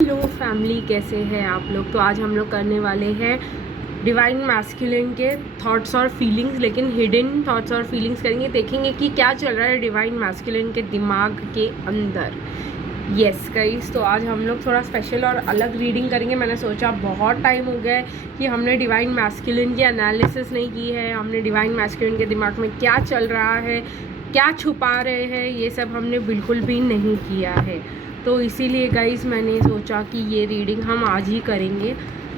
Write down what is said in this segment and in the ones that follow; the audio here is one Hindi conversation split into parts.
हेलो फैमिली, कैसे हैं आप लोग। तो आज हम लोग करने वाले हैं डिवाइन मैस्कुलिन के थॉट्स और फीलिंग्स, लेकिन हिडन थॉट्स और फीलिंग्स करेंगे। देखेंगे कि क्या चल रहा है डिवाइन मैस्कुलिन के दिमाग के अंदर। यस गाइस, तो आज हम लोग थोड़ा स्पेशल और अलग रीडिंग करेंगे। मैंने सोचा बहुत टाइम हो गया है कि हमने डिवाइन मैस्कुलिन की एनालिसिस नहीं की है। हमने डिवाइन मैस्कुलिन के दिमाग में क्या चल रहा है, क्या छुपा रहे हैं, ये सब हमने बिल्कुल भी नहीं किया है। तो इसीलिए गाइस मैंने सोचा कि ये रीडिंग हम आज ही करेंगे।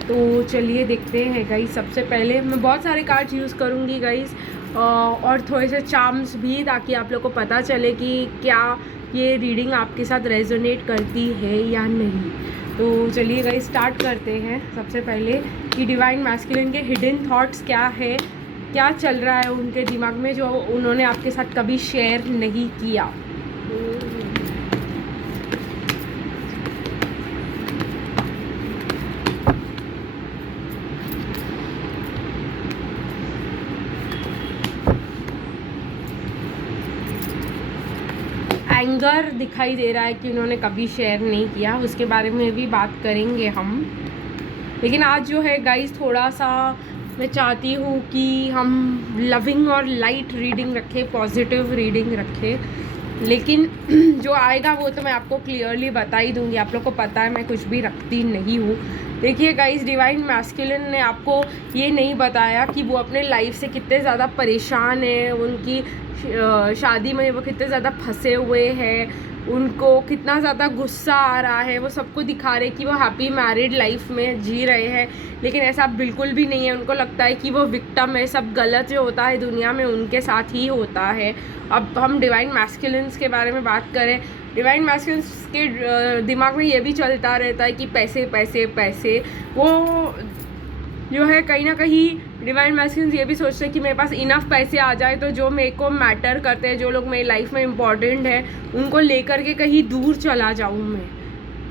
तो चलिए देखते हैं गाइस। सबसे पहले मैं बहुत सारे कार्ड्स यूज़ करूँगी गाइस, और थोड़े से चार्म्स भी, ताकि आप लोग को पता चले कि क्या ये रीडिंग आपके साथ रेजोनेट करती है या नहीं। तो चलिए गाइस स्टार्ट करते हैं। सबसे पहले कि डिवाइन मैस्कुलिन के हिडन थॉट्स क्या है, क्या चल रहा है उनके दिमाग में जो उन्होंने आपके साथ कभी शेयर नहीं किया। एंगर दिखाई दे रहा है कि उन्होंने कभी शेयर नहीं किया, उसके बारे में भी बात करेंगे हम। लेकिन आज जो है गाइस थोड़ा सा मैं चाहती हूँ कि हम लविंग और लाइट रीडिंग रखें, पॉजिटिव रीडिंग रखें। लेकिन जो आएगा वो तो मैं आपको क्लियरली बता ही दूँगी। आप लोग को पता है मैं कुछ भी रखती नहीं हूँ। देखिए गाइस, डिवाइन मैस्कुलिन ने आपको ये नहीं बताया कि वो अपने लाइफ से कितने ज़्यादा परेशान है, उनकी शादी में वो कितने ज़्यादा फंसे हुए हैं, उनको कितना ज़्यादा गुस्सा आ रहा है। वो सबको दिखा रहे कि वो हैप्पी मैरिड लाइफ में जी रहे हैं, लेकिन ऐसा बिल्कुल भी नहीं है। उनको लगता है कि वो विक्टिम है, सब गलत जो होता है दुनिया में उनके साथ ही होता है। अब हम डिवाइन मैस्कुलिन्स के बारे में बात करें। डिवाइन मैस्कुलिन्स के दिमाग में ये भी चलता रहता है कि पैसे पैसे पैसे। वो जो है कहीं ना कहीं डिवाइन मैस्कुलिन्स ये भी सोचते हैं कि मेरे पास इनफ पैसे आ जाए तो जो मेरे को मैटर करते हैं, जो लोग मेरी लाइफ में इम्पॉर्टेंट है, उनको लेकर के कहीं दूर चला जाऊँ मैं,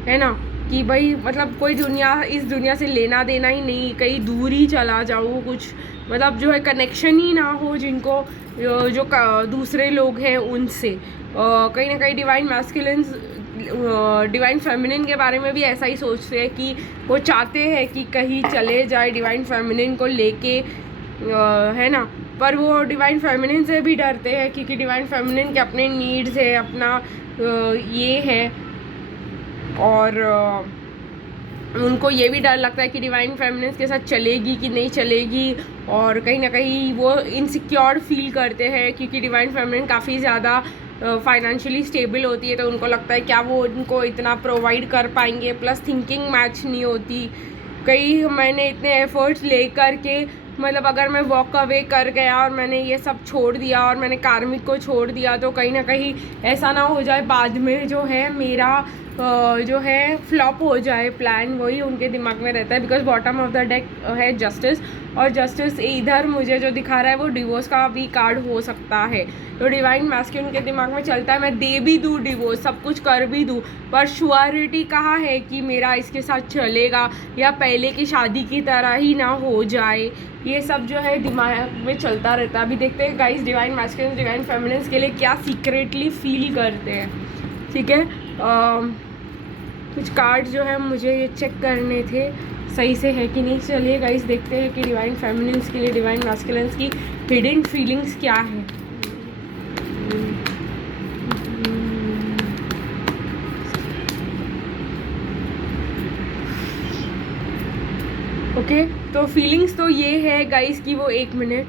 है ना। कि भाई मतलब कोई इस दुनिया से लेना देना ही नहीं, कहीं दूर ही चला जाऊँ, कुछ मतलब जो है कनेक्शन ही ना हो जिनको जो दूसरे लोग हैं उनसे। कहीं ना कहीं डिवाइन मैस्कुलिन्स डिवाइन फेमिनिन के बारे में भी ऐसा ही सोचते हैं कि वो चाहते हैं कि कहीं चले जाए डिवाइन फेमिनिन को लेके, है ना। पर वो डिवाइन फेमिनिन से भी डरते हैं क्योंकि डिवाइन फेमिनिन के अपने नीड्स है, अपना ये है। और उनको ये भी डर लगता है कि डिवाइन फेमिनिन के साथ चलेगी कि नहीं चलेगी। और कहीं ना कहीं वो इनसिक्योर फील करते हैं क्योंकि डिवाइन फेमिनिन काफ़ी ज़्यादा फाइनेंशियली स्टेबल होती है, तो उनको लगता है क्या वो उनको इतना प्रोवाइड कर पाएंगे। प्लस थिंकिंग मैच नहीं होती। कई मैंने इतने एफर्ट्स ले कर के, मतलब अगर मैं वॉक अवे कर गया और मैंने ये सब छोड़ दिया और मैंने कार्मिक को छोड़ दिया, तो कहीं ना कहीं ऐसा ना हो जाए बाद में जो है मेरा जो है फ्लॉप हो जाए प्लान। वही उनके दिमाग में रहता है। Because bottom of the deck है जस्टिस, और जस्टिस इधर मुझे जो दिखा रहा है वो डिवोर्स का भी कार्ड हो सकता है। तो डिवाइन मैस्कुलिन के दिमाग में चलता है मैं दे भी दूँ डिवोर्स, सब कुछ कर भी दूँ, पर श्योरिटी कहाँ है कि मेरा इसके साथ चलेगा या पहले की शादी की तरह ही ना हो जाए। ये सब जो है दिमाग में चलता रहता है। अभी देखते हैं guys divine masculine divine feminines के लिए क्या सीक्रेटली फील करते हैं। ठीक है, कुछ कार्ड जो है मुझे ये चेक करने थे सही से है कि नहीं। चलिए गाइस देखते हैं कि डिवाइन फेमिनिन्स के लिए डिवाइन मैस्कुलिन्स की हिडन फीलिंग्स क्या है। ओके, तो फीलिंग्स तो ये है गाइस कि वो 1 मिनट,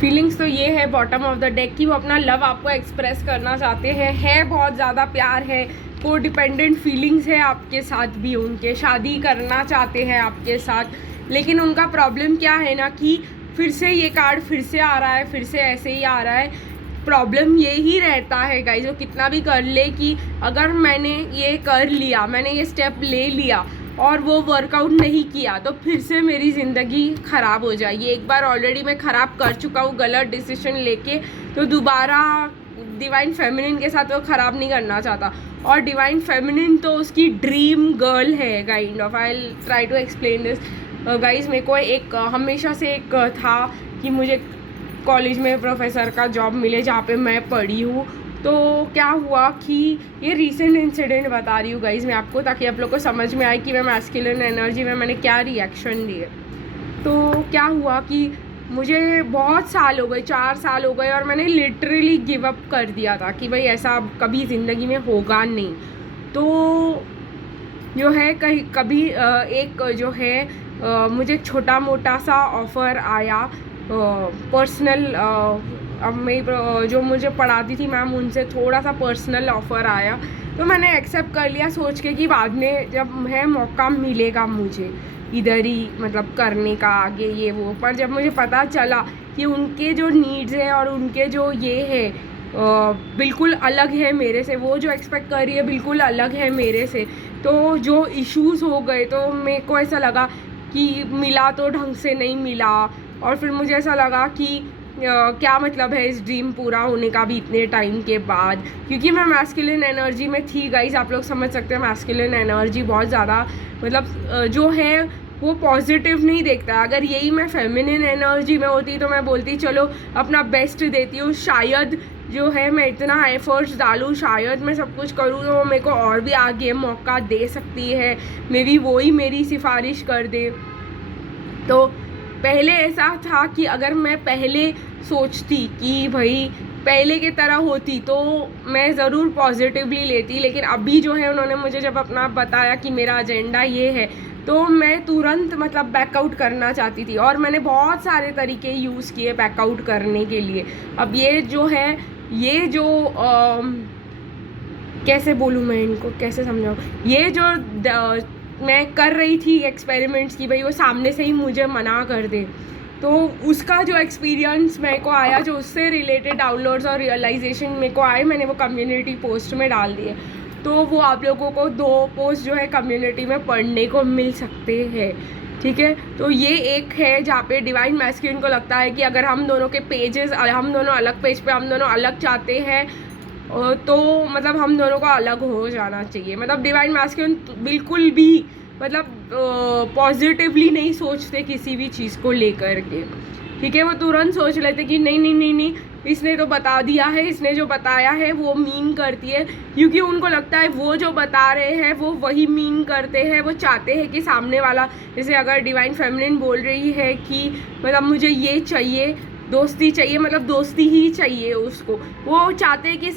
फीलिंग्स तो ये है बॉटम ऑफ द डेक कि वो अपना लव आपको एक्सप्रेस करना चाहते हैं, है बहुत ज़्यादा प्यार है, को डिपेंडेंट फीलिंग्स है आपके साथ भी, उनके शादी करना चाहते हैं आपके साथ। लेकिन उनका प्रॉब्लम क्या है ना कि फिर से ये कार्ड फिर से आ रहा है, फिर से ऐसे ही आ रहा है। प्रॉब्लम ये ही रहता है गाइस, वो कितना भी कर ले कि अगर मैंने ये कर लिया, मैंने ये स्टेप ले लिया और वो वर्कआउट नहीं किया, तो फिर से मेरी ज़िंदगी ख़राब हो जाएगी। एक बार ऑलरेडी मैं ख़राब कर चुका हूँ गलत डिसीजन लेके, तो दोबारा डिवाइन फेमिनिन के साथ वो ख़राब नहीं करना चाहता। और डिवाइन फेमिनिन तो उसकी ड्रीम गर्ल है kind of. I will try to explain this guys. मेरे को एक हमेशा से एक था कि मुझे कॉलेज में प्रोफेसर का जॉब मिले जहाँ पे मैं पढ़ी हूँ। तो क्या हुआ कि ये रीसेंट इंसिडेंट बता रही हूँ गाइज मैं आपको, ताकि आप लोग को समझ में आए कि मैं मैस्कुलिन एनर्जी में मैंने क्या रिएक्शन दिए। तो क्या हुआ कि मुझे बहुत साल हो गए, 4 साल हो गए, और मैंने लिटरली गिव अप कर दिया था कि भाई ऐसा कभी ज़िंदगी में होगा नहीं। तो जो है कभी एक जो है मुझे छोटा मोटा सा ऑफ़र आया पर्सनल, अब मैं जो मुझे पढ़ाती थी मैम उनसे थोड़ा सा पर्सनल ऑफ़र आया, तो मैंने एक्सेप्ट कर लिया सोच के कि बाद में जब है मौका मिलेगा मुझे इधर ही मतलब करने का आगे ये वो। पर जब मुझे पता चला कि उनके जो नीड्स है और उनके जो ये है बिल्कुल अलग है मेरे से, वो जो एक्सपेक्ट कर रही है बिल्कुल अलग है मेरे से, तो जो इश्यूज़ हो गए तो मेरे को ऐसा लगा कि मिला तो ढंग से नहीं मिला। और फिर मुझे ऐसा लगा कि क्या मतलब है इस ड्रीम पूरा होने का भी इतने टाइम के बाद, क्योंकि मैं मैस्कुलिन एनर्जी में थी गाइज, आप लोग समझ सकते हैं मैस्कुलिन एनर्जी बहुत ज़्यादा मतलब जो है वो पॉजिटिव नहीं देखता। अगर यही मैं फेमिनिन एनर्जी में होती तो मैं बोलती चलो अपना बेस्ट देती हूँ, शायद जो है मैं इतना एफर्ट्स डालूँ, शायद मैं सब कुछ करूँ तो मेरे को और भी आगे मौका दे सकती है, मे बी वो ही मेरी सिफारिश कर दे। तो पहले ऐसा था कि अगर मैं पहले सोचती कि भाई पहले की तरह होती तो मैं ज़रूर पॉजिटिवली लेती, लेकिन अभी जो है उन्होंने मुझे जब अपना बताया कि मेरा एजेंडा ये है तो मैं तुरंत मतलब बैकआउट करना चाहती थी, और मैंने बहुत सारे तरीके यूज़ किए बैकआउट करने के लिए। अब ये जो है ये जो कैसे बोलूँ मैं इनको, कैसे समझाऊँ, ये जो मैं कर रही थी एक्सपेरिमेंट्स की भाई वो सामने से ही मुझे मना कर दे, तो उसका जो एक्सपीरियंस मेरे को आया, जो उससे रिलेटेड डाउनलोड्स और रियलाइजेशन मेरे को आए, मैंने वो कम्युनिटी पोस्ट में डाल दिए। तो वो आप लोगों को 2 पोस्ट जो है कम्युनिटी में पढ़ने को मिल सकते हैं, ठीक है। तो ये एक है जहाँ पे डिवाइन मैस्कुलिन को लगता है कि अगर हम दोनों के पेजेस, हम दोनों अलग पेज पे हम दोनों अलग चाहते हैं तो मतलब हम दोनों को अलग हो जाना चाहिए। मतलब डिवाइन मैस्कुलिन बिल्कुल भी मतलब पॉजिटिवली नहीं सोचते किसी भी चीज़ को लेकर के, ठीक है। वो तुरंत सोच लेते कि नहीं नहीं नहीं नहीं इसने तो बता दिया है, इसने जो बताया है वो मीन करती है, क्योंकि उनको लगता है वो जो बता रहे हैं वो वही मीन करते हैं। वो चाहते हैं कि सामने वाला, जैसे अगर डिवाइन फेमिनिन बोल रही है कि मतलब मुझे ये चाहिए, दोस्ती चाहिए, मतलब दोस्ती ही चाहिए उसको, वो चाहते हैं कि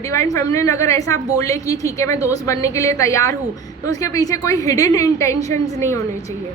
डिवाइन फेमिनिन अगर ऐसा बोले कि ठीक है मैं दोस्त बनने के लिए तैयार हूँ, तो उसके पीछे कोई हिडन इंटेंशंस नहीं होने चाहिए।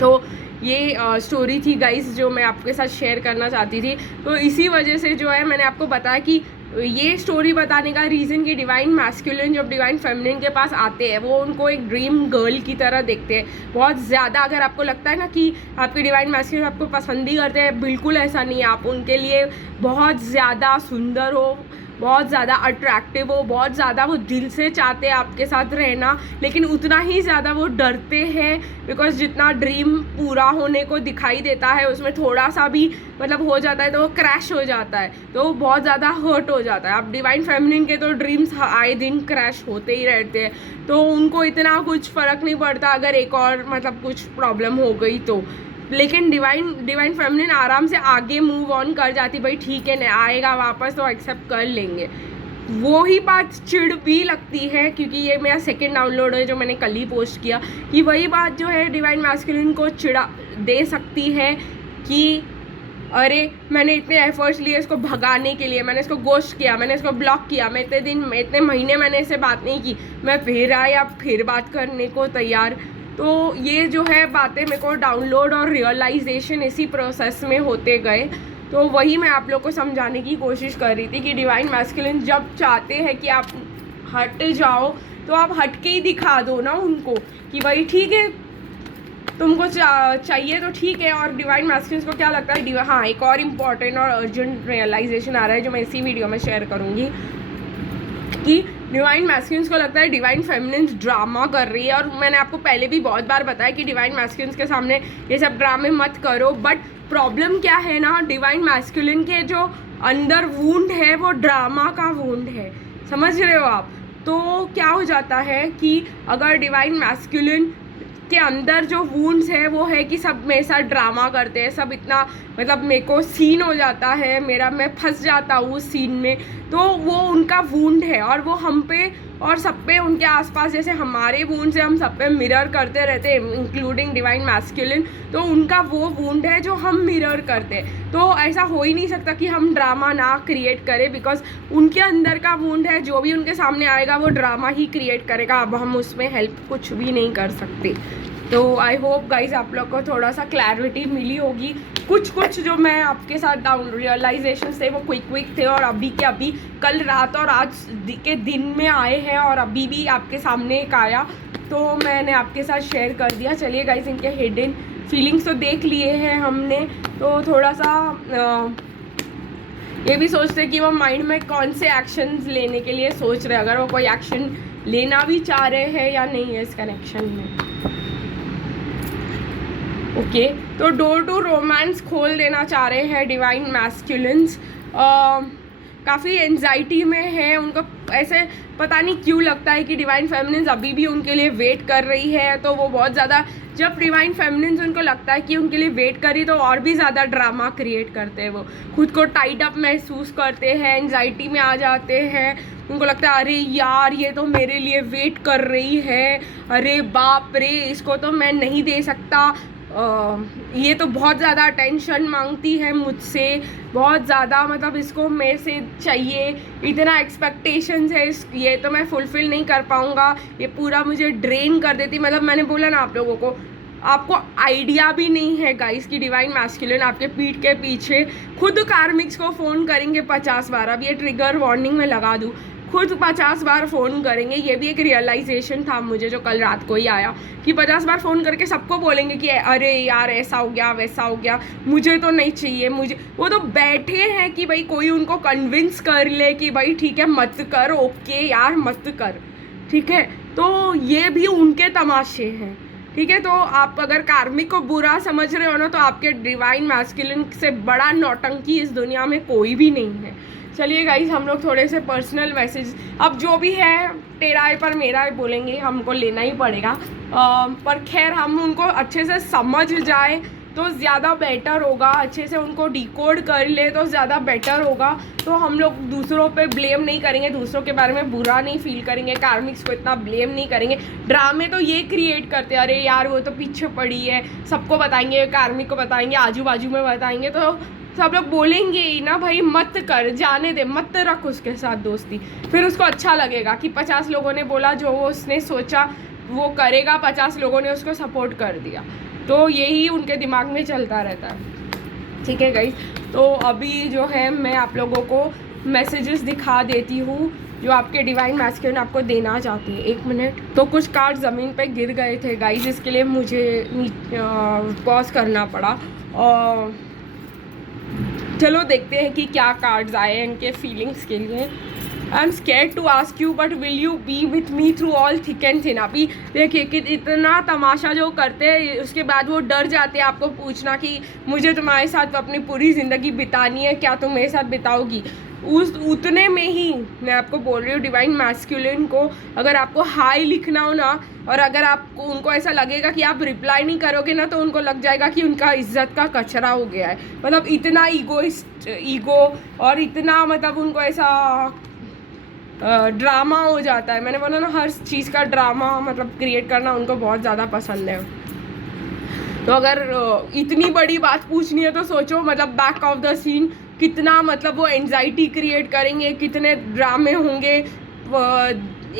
तो ये स्टोरी थी गाइस जो मैं आपके साथ शेयर करना चाहती थी। तो इसी वजह से जो है मैंने आपको बताया कि ये स्टोरी बताने का रीज़न कि डिवाइन मैस्कुलिन जब डिवाइन फेमिनिन के पास आते हैं वो उनको एक ड्रीम गर्ल की तरह देखते हैं बहुत ज़्यादा। अगर आपको लगता है ना कि आपके डिवाइन मैस्कुलिन आपको पसंद ही करते हैं, बिल्कुल ऐसा नहीं है। आप उनके लिए बहुत ज़्यादा सुंदर हो, बहुत ज़्यादा अट्रैक्टिव हो, बहुत ज़्यादा वो दिल से चाहते हैं आपके साथ रहना, लेकिन उतना ही ज़्यादा वो डरते हैं, बिकॉज जितना ड्रीम पूरा होने को दिखाई देता है उसमें थोड़ा सा भी मतलब हो जाता है तो वो क्रैश हो जाता है, तो वो बहुत ज़्यादा हर्ट हो जाता है। अब डिवाइन फेमिनिन के तो ड्रीम्स आए दिन क्रैश होते ही रहते हैं, तो उनको इतना कुछ फ़र्क नहीं पड़ता अगर एक और मतलब कुछ प्रॉब्लम हो गई तो। लेकिन डिवाइन फेमिनिन आराम से आगे मूव ऑन कर जाती, भाई ठीक है ना आएगा वापस तो एक्सेप्ट कर लेंगे। वो ही बात चिढ़ भी लगती है, क्योंकि ये मेरा सेकंड डाउनलोड है जो मैंने कल ही पोस्ट किया, कि वही बात जो है डिवाइन मैस्कुलिन को चिढ़ा दे सकती है कि अरे मैंने इतने एफर्ट्स लिए इसको भगाने के लिए, मैंने इसको गोश्त किया, मैंने इसको ब्लॉक किया, मैं इतने महीने मैंने इससे बात नहीं की, मैं फिर आया फिर बात करने को तैयार। तो ये जो है बातें मेरे को डाउनलोड और रियलाइजेशन इसी प्रोसेस में होते गए। तो वही मैं आप लोग को समझाने की कोशिश कर रही थी कि डिवाइन मैस्कुलिन जब चाहते हैं कि आप हट जाओ तो आप हट के ही दिखा दो ना उनको कि भाई ठीक है तुमको चाहिए तो ठीक है। और डिवाइन मैस्कुलिन को क्या लगता है, हाँ एक और इम्पॉर्टेंट और अर्जेंट रियलाइजेशन आ रहा है जो मैं इसी वीडियो में शेयर करूँगी, कि डिवाइन मैस्कुलिन्स को लगता है डिवाइन फेमिनिन्स ड्रामा कर रही है। और मैंने आपको पहले भी बहुत बार बताया कि डिवाइन मैस्कुलिन्स के सामने ये सब ड्रामे मत करो, बट प्रॉब्लम क्या है ना, डिवाइन मैस्कुलिन के जो अंदर वूंड है वो ड्रामा का वूंड है, समझ रहे हो आप। तो क्या हो जाता है कि अगर डिवाइन मैस्कुलिन के अंदर जो वूंड्स है वो है कि सब मेरे साथ ड्रामा करते हैं, सब इतना मतलब मेरे को सीन हो जाता है मेरा, मैं फंस जाता हूँ उस सीन में, तो वो उनका वूंड है और वो हम पे और सब पे उनके आसपास जैसे हमारे वूंड से हम सब पे मिरर करते रहते हैं इंक्लूडिंग डिवाइन मैस्कुलिन, तो उनका वो वूंड है जो हम मिरर करते हैं। तो ऐसा हो ही नहीं सकता कि हम ड्रामा ना क्रिएट करें, बिकॉज उनके अंदर का वूंड है, जो भी उनके सामने आएगा वो ड्रामा ही क्रिएट करेगा। अब हम उसमें हेल्प कुछ भी नहीं कर सकते। तो आई होप गाइज आप लोग को थोड़ा सा क्लैरिटी मिली होगी। कुछ जो मैं आपके साथ डाउन रियलाइजेशन थे वो क्विक थे और अभी के अभी कल रात और आज के दिन में आए हैं और अभी भी आपके सामने एक आया, तो मैंने आपके साथ शेयर कर दिया। चलिए गाइज इनके हिडन फीलिंग्स तो देख लिए हैं हमने, तो थोड़ा सा ये भी सोचते कि वो माइंड में कौन से एक्शंस लेने के लिए सोच रहे हैं, अगर वो कोई एक्शन लेना भी चाह रहे हैं या नहीं है इस कनेक्शन में। ओके तो डोर टू रोमांस खोल देना चाह रहे हैं डिवाइन मैस्कुलिन्स। काफ़ी एंजाइटी में है, उनको ऐसे पता नहीं क्यों लगता है कि डिवाइन फेमिनिन्स अभी भी उनके लिए वेट कर रही है, तो वो बहुत ज़्यादा, जब डिवाइन फेमिनिन्स उनको लगता है कि उनके लिए वेट करी तो और भी ज़्यादा ड्रामा क्रिएट करते हैं, वो खुद को टाइट अप महसूस करते हैं, एंजाइटी में आ जाते हैं, उनको लगता है अरे यार ये तो मेरे लिए वेट कर रही है, अरे बाप रे इसको तो मैं नहीं दे सकता, ये तो बहुत ज़्यादा अटेंशन मांगती है मुझसे, बहुत ज़्यादा मतलब इसको मेरे से चाहिए, इतना एक्सपेक्टेशंस है ये तो मैं फुलफ़िल नहीं कर पाऊँगा, ये पूरा मुझे ड्रेन कर देती। मतलब मैंने बोला ना आप लोगों को, आपको आइडिया भी नहीं है गाइस कि डिवाइन मैस्कुलिन आपके पीठ के पीछे खुद कार्मिक्स को फ़ोन करेंगे 50 बार। अब ये ट्रिगर वार्निंग में लगा दूँ, खुद 50 बार फ़ोन करेंगे। ये भी एक रियलाइजेशन था मुझे जो कल रात को ही आया कि 50 बार फ़ोन करके सबको बोलेंगे कि अरे यार ऐसा हो गया वैसा हो गया, मुझे तो नहीं चाहिए, मुझे, वो तो बैठे हैं कि भाई कोई उनको कन्विंस कर ले कि भाई ठीक है मत कर, ओके यार मत कर, ठीक है। तो ये भी उनके तमाशे हैं, ठीक है। तो आप अगर कार्मिक को बुरा समझ रहे हो ना, तो आपके डिवाइन मैस्कुलिन से बड़ा नौटंकी इस दुनिया में कोई भी नहीं है। चलिए गाइस हम लोग थोड़े से पर्सनल मैसेज, अब जो भी है तेरा है पर मेरा है बोलेंगे, हमको लेना ही पड़ेगा, पर खैर हम उनको अच्छे से समझ जाए तो ज़्यादा बेटर होगा, अच्छे से उनको डिकोड कर ले तो ज़्यादा बेटर होगा। तो हम लोग दूसरों पे ब्लेम नहीं करेंगे, दूसरों के बारे में बुरा नहीं फील करेंगे, कार्मिक्स को इतना ब्लेम नहीं करेंगे। ड्रामे तो ये क्रिएट करते हैं, अरे यार वो तो पीछे पड़ी है, सबको बताएंगे, कार्मिक को बताएंगे, आजू बाजू में बताएंगे, तो सब लोग बोलेंगे ही ना भाई मत कर, जाने दे, मत रख उसके साथ दोस्ती। फिर उसको अच्छा लगेगा कि 50 लोगों ने बोला जो वो उसने सोचा वो करेगा, 50 लोगों ने उसको सपोर्ट कर दिया, तो यही उनके दिमाग में चलता रहता है, ठीक है गाइस। तो अभी जो है मैं आप लोगों को मैसेजेस दिखा देती हूँ जो आपके डिवाइन मैस्कुलिन आपको देना चाहते हैं। 1 मिनट। तो कुछ कार्ड ज़मीन पे गिर गए थे गाइस, इसके लिए मुझे पॉज करना पड़ा, और चलो देखते हैं कि क्या कार्ड्स आए हैं इनके फीलिंग्स के लिए। I am scared to ask you but will you be with me through all thick and thin. अभी देखिए कि इतना तमाशा जो करते हैं उसके बाद वो डर जाते हैं आपको पूछना कि मुझे तुम्हारे साथ अपनी पूरी ज़िंदगी बितानी है, क्या तुम मेरे साथ बिताओगी। उतने में ही मैं आपको बोल रही हूँ डिवाइन मैस्कुलिन को, अगर आपको हाई लिखना हो ना, और अगर आपको उनको ऐसा लगेगा कि आप रिप्लाई नहीं करोगे ना, तो उनको लग जाएगा कि उनका इज्जत का कचरा हो गया है। मतलब इतना ईगो और इतना मतलब उनको ऐसा ड्रामा हो जाता है। मैंने बोला ना हर चीज़ का ड्रामा मतलब क्रिएट करना उनको बहुत ज़्यादा पसंद है। तो अगर इतनी बड़ी बात पूछनी है तो सोचो मतलब बैक ऑफ द सीन कितना मतलब वो एंजाइटी क्रिएट करेंगे, कितने ड्रामे होंगे,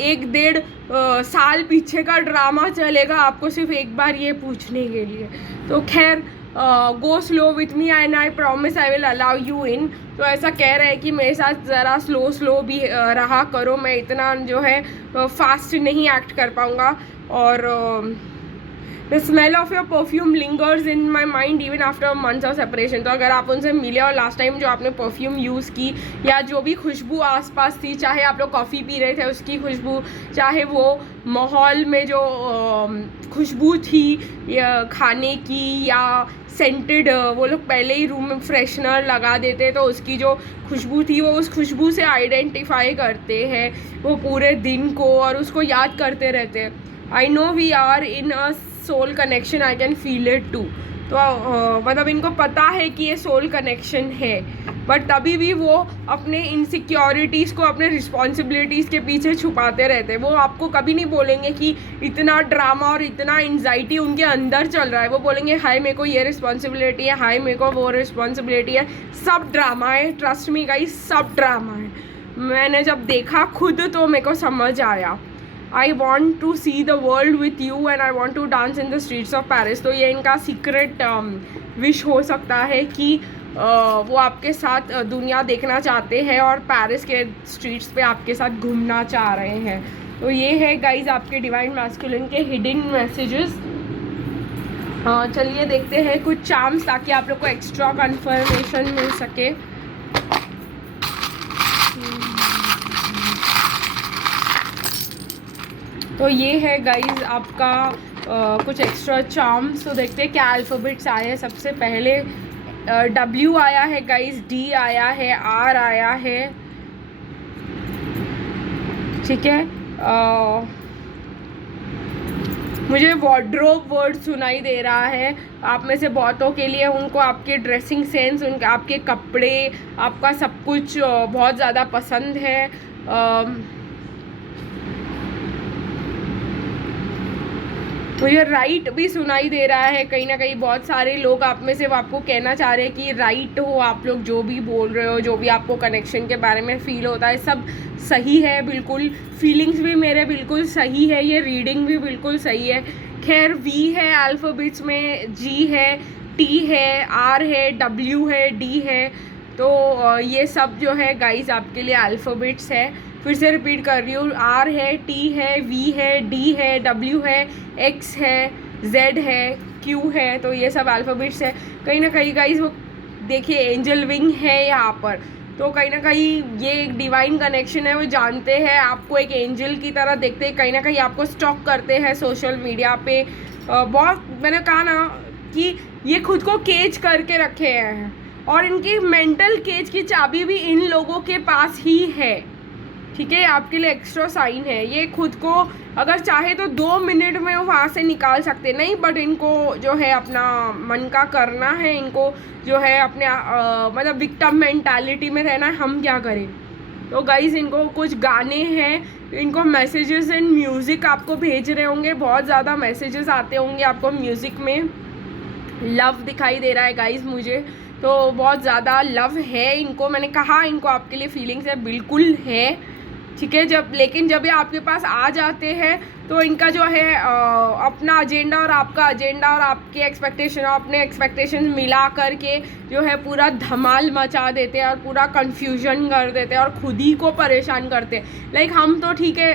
1-1.5 साल पीछे का ड्रामा चलेगा आपको सिर्फ एक बार ये पूछने के लिए। तो खैर go slow with me and I promise I will allow you in. तो ऐसा कह रहे हैं कि मेरे साथ ज़रा स्लो भी रहा करो, मैं इतना जो है फास्ट नहीं एक्ट कर पाऊँगा। और The smell of your perfume lingers in my mind even after months of separation। तो अगर आप उनसे मिले और लास्ट टाइम जो आपने परफ्यूम यूज़ की या जो भी खुशबू आसपास थी, चाहे आप लोग कॉफ़ी पी रहे थे उसकी खुशबू, चाहे वो माहौल में जो खुशबू थी या खाने की या सेंटेड, वो लोग पहले ही रूम में फ्रेशनर लगा देते तो उसकी जो खुशबू थी वो उस खुशबू से आइडेंटिफाई करते हैं वो पूरे दिन को और उसको याद करते रहते हैं। I know we are in a soul connection, I can feel it too. तो मतलब इनको पता है कि ये सोल कनेक्शन है, बट तभी भी वो अपने इनसिक्योरिटीज़ को, अपने रिस्पॉन्सिबिलिटीज़ के पीछे छुपाते रहते हैं। वो आपको कभी नहीं बोलेंगे कि इतना ड्रामा और इतना एंजाइटी उनके अंदर चल रहा है। वो बोलेंगे हाय मेरे को ये रिस्पॉन्सिबिलिटी है, हाय मेरे को वो रिस्पॉन्सिबिलिटी है। सब ड्रामा है, ट्रस्ट मी गाइस, सब ड्रामा है। मैंने जब देखा खुद तो मेरे को समझ आया। I want to see the world with you and I want to dance in the streets of Paris. तो ये इनका सीक्रेट विश हो सकता है कि वो आपके साथ दुनिया देखना चाहते हैं और पेरिस के स्ट्रीट्स पे आपके साथ घूमना चाह रहे हैं। तो ये है गाइज आपके डिवाइन मैस्कुलिन के हिडन मैसेजेस। चलिए देखते हैं कुछ चार्म्स, ताकि आप लोग को एक्स्ट्रा कंफर्मेशन मिल सके। तो ये है गाइज आपका कुछ एक्स्ट्रा चार्म्स। तो देखते हैं क्या अल्फ़ाबेट्स आए हैं। सबसे पहले W आया है गाइज, D आया है, R आया है, ठीक है। मुझे वार्डरोब वर्ड सुनाई दे रहा है। आप में से बहुतों के लिए उनको आपके ड्रेसिंग सेंस, उनके आपके कपड़े, आपका सब कुछ बहुत ज़्यादा पसंद है। मुझे राइट भी सुनाई दे रहा है कहीं ना कहीं। बहुत सारे लोग आप में से आपको कहना चाह रहे हैं कि राइट हो आप लोग, जो भी बोल रहे हो, जो भी आपको कनेक्शन के बारे में फ़ील होता है, सब सही है बिल्कुल। फीलिंग्स भी मेरे बिल्कुल सही है, ये रीडिंग भी बिल्कुल सही है। खैर V है अल्फ़ाबेट्स में, G है, T है, R है, W है, D है। तो ये सब जो है गाइज आपके लिए अल्फ़ाबेट्स है। फिर से रिपीट कर रही हूँ, R है, T है, V है, D है, W है, X है, Z है, Q है। तो ये सब अल्फ़ाबेट्स है। कहीं ना कहीं गाइज वो देखिए एंजल विंग है यहाँ पर। तो कहीं ना कहीं ये एक डिवाइन कनेक्शन है। वो जानते हैं आपको एक एंजल की तरह देखते हैं, कहीं ना कहीं आपको स्टॉक करते हैं सोशल मीडिया पे। बहुत मैंने कहा ना कि ये खुद को केज करके रखे हैं और इनकी मेंटल केज की चाबी भी इन लोगों के पास ही है, ठीक है। आपके लिए एक्स्ट्रा साइन है। ये खुद को अगर चाहे तो 2 मिनट में वो वहाँ से निकाल सकते नहीं, बट इनको जो है अपना मन का करना है, इनको जो है अपने मतलब विक्टिम मेंटालिटी में रहना है। हम क्या करें। तो गाइज इनको कुछ गाने हैं, इनको मैसेजेस एंड म्यूज़िक आपको भेज रहे होंगे। बहुत ज़्यादा मैसेजेस आते होंगे आपको म्यूज़िक में। लव दिखाई दे रहा है गाइज मुझे, तो बहुत ज़्यादा लव है इनको। मैंने कहा इनको आपके लिए फीलिंग्स है, बिल्कुल है, ठीक है। लेकिन जब ये आपके पास आ जाते हैं तो इनका जो है अपना एजेंडा और आपका एजेंडा और आपके एक्सपेक्टेशन और अपने एक्सपेक्टेशन मिला करके जो है पूरा धमाल मचा देते हैं और पूरा कन्फ्यूजन कर देते हैं और खुद ही को परेशान करते हैं। लाइक हम तो ठीक है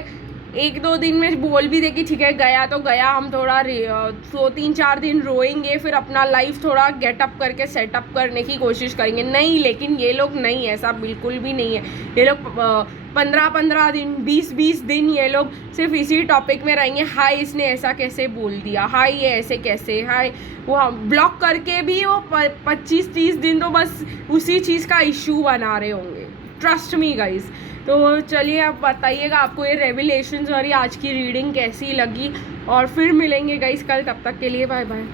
1-2 दिन में बोल भी दे कि ठीक है गया तो गया, हम थोड़ा 3-4 दिन रोएंगे, फिर अपना लाइफ थोड़ा गेटअप करके सेटअप करने की कोशिश करेंगे। नहीं, लेकिन ये लोग नहीं, ऐसा बिल्कुल भी नहीं है। ये लोग 15-15 दिन, 20-20 दिन ये लोग सिर्फ इसी टॉपिक में रहेंगे। हाय इसने ऐसा कैसे बोल दिया, हाय ये ऐसे कैसे, हाय वो ब्लॉक करके भी वो 25-30 दिन तो बस उसी चीज़ का इशू बना रहे होंगे। Trust me guys. तो चलिए आप बताइएगा आपको ये रेवलेशंस और ये आज की रीडिंग कैसी लगी, और फिर मिलेंगे गाइस कल। तब तक के लिए बाय बाय।